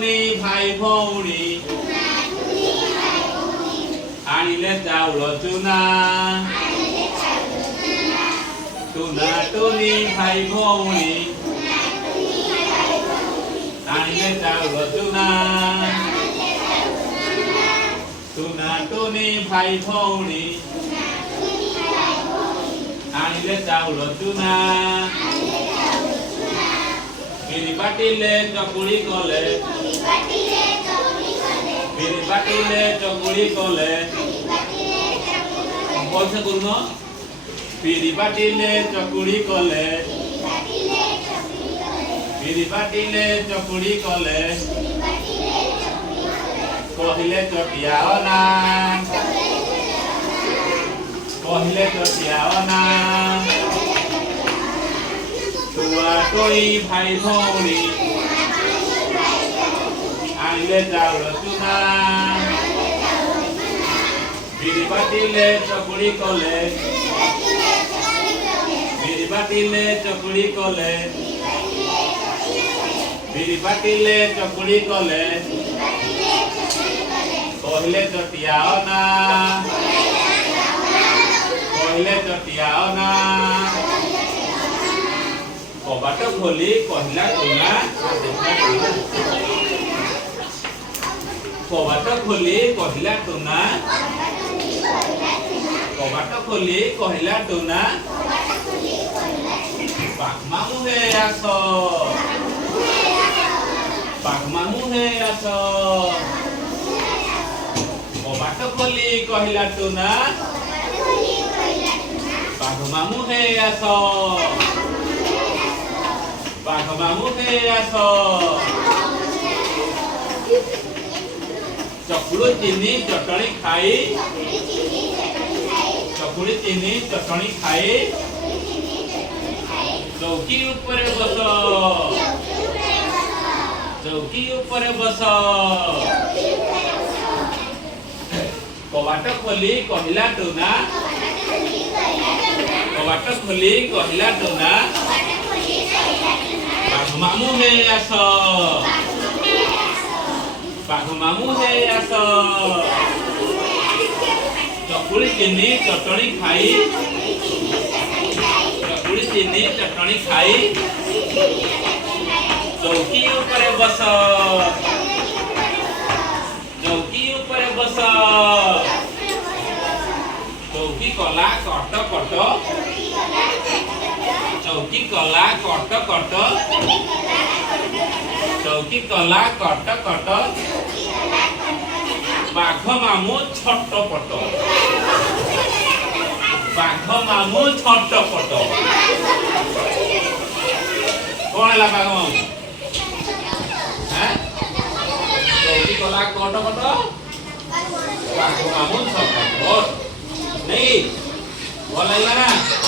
ଟୁନି ଭାଇ ଭଉଣୀ ଆଣିଲେ ଚାଉଳ ଚୁନା। ଟୁନା ଟୁନି ଭାଇ ଭଉଣୀ ଆଣିଲେ ଚାଉଳ ଚୁନା। ଟୁନା ଟୁନି ଭାଇ ଭଉଣୀ ଆଣିଲେ ଚାଉଳ ଚୁନା। ବିରି ବାଟିଲେ ଚକୁଳି କଲେ। ବିରି ବାଟିଲେ ଚକୁଳି କଲେ। ପଇସା କରୁନ। ବିରି ବାଟିଲେ ଚକୁଳି କଲେ। ବିରି ବାଟିଲେ ଚକୁଳି କଲେ। କହିଲେ ଚଟିଆ ଅନା। କହିଲେ ଚଟିଆ ଅନା। ଟୁଆ ଟୋଇ ଭାଇ ଭଉଣୀ ଆଣିଲେ ଚାଉଳ ଚୁନା। ବିରି ବାଟିଲେ ଚକୁଳି କଲେ। ବିରି ବାଟିଲେ ଚକୁଳି କଲେ। ବିରି ବାଟିଲେ ଚକୁଳି କଲେ। କହିଲେ ଚଟିଆ ଅନା। କହିଲେ ଚଟିଆ ଅନା। କବାଟ ଖୋଲି କହିଲା ଟୁନା। କବାଟ ଖୋଲି କହିଲା ଟୁନା। କବାଟ ଖୋଲି କହିଲା ଟୁନା। ବାଘ ମାମୁଁ ହେ ଆସ। ବାଘ ମାମୁଁ ହେ ଆସ। କବାଟ ଖୋଲି କହିଲା ଟୁନା। ବାଘ ମାମୁଁ ହେ ଆସ। ବାଘ ମାମୁଁ ହେ ଆସ। ଚକୁଳି ଚିନି ଚଟଣି ଖାଇ। ଚକୁଳି ଚିନି ଚଟଣି ଖାଇ। ଚୌକି ଉପରେ ବସ। ଚୌକି ଉପରେ ବସ। କବାଟ ଖୋଲି କହିଲା ଟୁନା। କବାଟ ଖୋଲି କହିଲା ଟୁନା। ବାଘ ମାମୁଁ ହେ ଆସ। ବାଘ ମାମୁଁ ହେ ଆସ। ଚକୁଳି ଚିନି ଚଟଣି ଖାଇ। ଚକୁଳି ଚିନି ଚଟଣି ଖାଇ। ଚୌକି ଉପରେ ବସ। ଚୌକି ଉପରେ ବସ। ଚୌକି କଲା କଟ କଟ। ଚୌକି କଲା କଟ କଟ। ଚୌକି କଲା କଟ କଟ। ବାଘ ମାମୁଁ ଛଟପଟ। ବାଘ ମାମୁଁ ଛଟପଟ। କଣ ହେଲା ବାଘ ମାମୁଁ? ଚୌକି କଲା କଟ କଟ। ବାଘ ମାମୁଁ ଛଟପଟ। ନେଇ ଭଲ ଲାଗିଲା ନା?